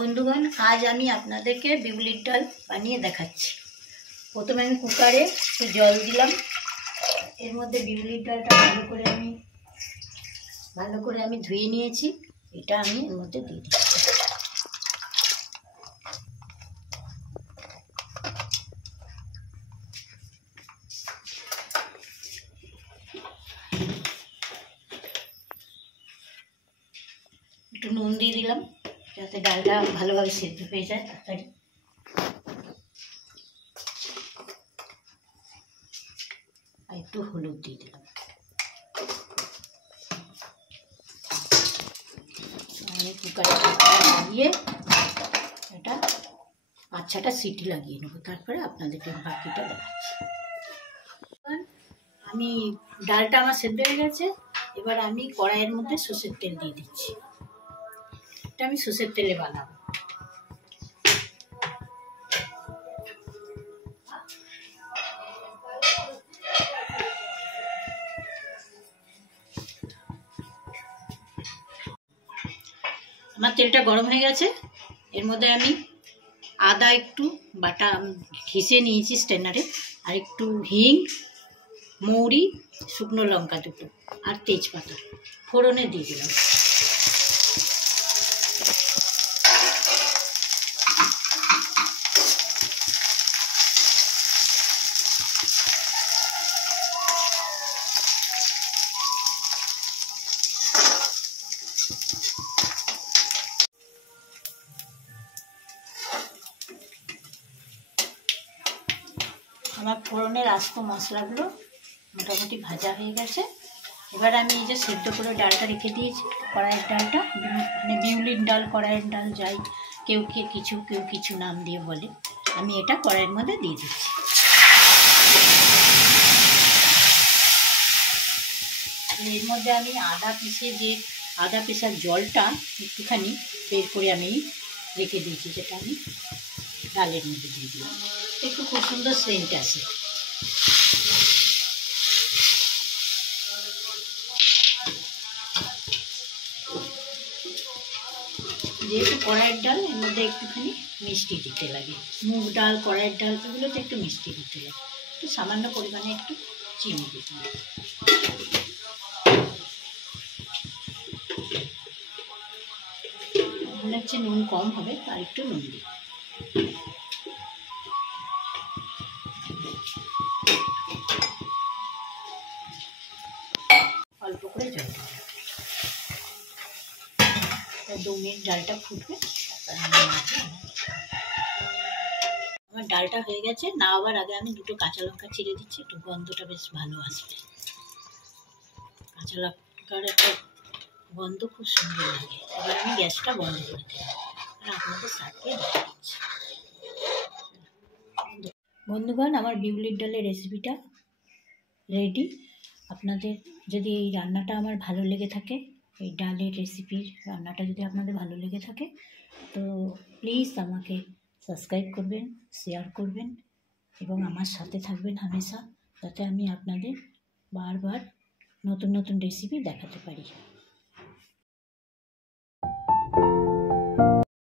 বন্ধুগণ, আজ আমি আপনাদেরকে বিউলির ডাল বানিয়ে দেখাচ্ছি। প্রথমে আমি কুকারে একটু জল দিলাম। এর মধ্যে বিউলির ডালটা ভালো করে আমি ধুয়ে নিয়েছি। এটা আমি এর মধ্যে দিয়ে দিচ্ছি। একটু নুন দিয়ে দিলাম যাতে ডালটা ভালোভাবে সেদ্ধ হয়ে যায় তাড়াতাড়ি। আর একটু হলুদ দিয়ে দিলাম। আমি কুকারে লাগিয়ে এটা 5-6টা সিটি লাগিয়ে নেবো, তারপরে আপনাদেরকে বাকিটা দেখাচ্ছি। আমি ডালটা আমার সেদ্ধ হয়ে গেছে। এবার আমি কড়াইয়ের মধ্যে সর্ষের তেল দিয়ে দিচ্ছি। এটা আমি সর্ষের তেলে বানাবো। আমার তেলটা গরম হয়ে গেছে। এর মধ্যে আমি আদা একটু বাটা ঘিষে নিয়েছি স্ট্যান্ডারে, আর একটু হিং, মৌরি, শুকনো লঙ্কা দুটো আর তেজপাতা ফোড়নে দিয়ে দিলাম। আমার ফোড়নের আস্ত মশলাগুলো মোটামুটি ভাজা হয়ে গেছে। এবার আমি এই যে সেদ্ধ করে ডালটা রেখে দিয়েছি, কড়াইয়ের ডালটা, মানে বিউলির ডাল, কড়াইয়ের ডাল যাই কেউ কিছু নাম দিয়ে বলে, আমি এটা কড়াইয়ের মধ্যে দিয়ে দিচ্ছি। এর মধ্যে আমি আদা পিসার জলটা একটুখানি বের করে আমি রেখে দিয়েছি, যেটা আমি ডালের মধ্যে দিয়ে দিলাম। একটু খুব সুন্দর সেন্ট আসে। যেহেতু কড়াইয়ের ডাল, এর মধ্যে একটুখানি মিষ্টি দিতে লাগে। মুগ ডাল, কড়াইয়ের ডাল, এগুলোতে একটু মিষ্টি দিতে লাগে। একটু সামান্য পরিমাণে একটু চিনি দিতে লাগে। মনে হচ্ছে নুন কম হবে, আর একটু নুন দিই। অল্প করে জল দিতে হবে। 2 মিনিট ডালটা ফুটবে। আমার ডালটা হয়ে গেছে। নামাবার আগে আমি 2টো কাঁচা লঙ্কা চিড়ে দিচ্ছি, একটু গন্ধটা বেশ ভালো আসবে। কাঁচা লঙ্কার একটা গন্ধ খুব সুন্দর লাগে। এবার আমি গ্যাসটা বন্ধ করে দিলাম আর আপনাদের সাথে দেখা দিচ্ছি। বন্ধুগণ, আমার বিউলির ডালের রেসিপিটা রেডি। আপনাদের যদি এই রান্নাটা আমার ভালো লেগে থাকে, এই ডালের রেসিপির রান্নাটা যদি আপনাদের ভালো লেগে থাকে, তো প্লিজ আমাকে সাবস্ক্রাইব করবেন, শেয়ার করবেন এবং আমার সাথে থাকবেন হামেশা, যাতে আমি আপনাদের বারবার নতুন নতুন রেসিপি দেখাতে পারি।